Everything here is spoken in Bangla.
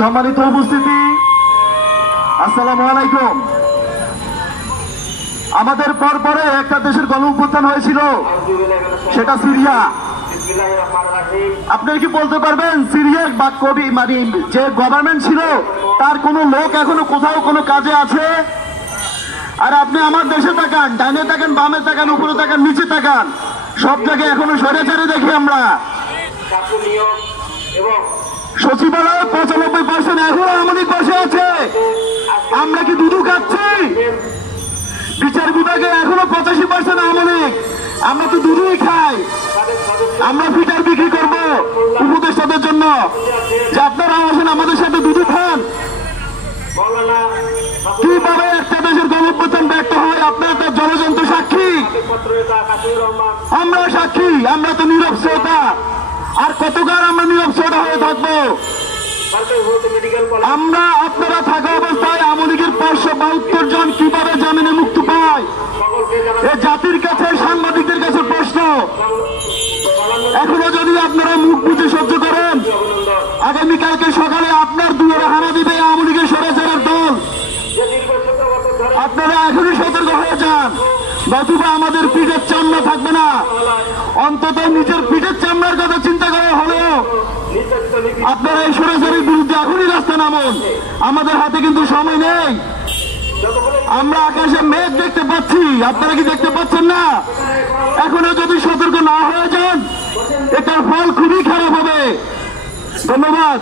সম্মানিত উপস্থিতি, আসসালামু আলাইকুম। আমাদের পরপরে একটা দেশের গণঅভ্যুত্থান হয়েছিল, সেটা সিরিয়া। আপনি কি বলতে পারবেন সিরিয়ার বা কবি মানে যে গভর্নমেন্ট ছিল তার কোনো লোক এখনো কোথাও কোনো কাজে আছে? আর আপনি আমার দেশে তাকান, ডাইনে তাকান, বামে তাকান, উপরে তাকান, নিচে তাকান, সব জায়গায় এখনো স্বৈরাচারী দেখি আমরা। সচিবালয়ে 95% এখনো আমাদের পাশে আছে। আমরা কি দুধু খাচ্ছি? বিচার বিভাগে এখনো 85% আমলিক। আমরা তো দুধুই খাই। আমরা ফিটার বিক্রি করবো উপদেষ্টাদের জন্য যে আপনারা আসেন আমাদের সাথে দুধু খান। কিভাবে একটা দেশের গণঅভ্যুত্থান ব্যর্থ হয় আপনারা তো জলজন্ত সাক্ষী। আমরা সাক্ষী, আমরা তো নীরব শ্রোতা। আর কতকাল আমরা নীরব শ্রোতা হয়ে থাকবো? আমরা আপনারা থাকা অবস্থায় আওয়ামী লীগের 572 জন কিভাবে জামিনে মুক্তি পায়? এ জাতির কাছে, সাংবাদিকদের কাছে প্রশ্ন। এখনো যদি আপনারা মুখ বুঝে সহ্য করেন, আগামীকালকে সকালে আপনার দুয়ারে হানা দিবে আওয়ামী লীগের স্বৈরাচারের দল। আপনারা এখনই সতর্ক হয়ে যান, নতুবা আমাদের পিঠের চামড়া থাকবে না। অন্তত নিজের পিঠের চামড়ার কথা চিন্তা করা হলেও আপনারা এই স্বৈরাচারের বিরুদ্ধে এখনই রাস্তা নামুন। আমাদের হাতে কিন্তু সময় নেই। আমরা আকাশে মেঘ দেখতে পাচ্ছি, আপনারা কি দেখতে পাচ্ছেন না? এখনো যদি সতর্ক না হয়ে যান, এটার ফল খুবই খারাপ হবে। ধন্যবাদ।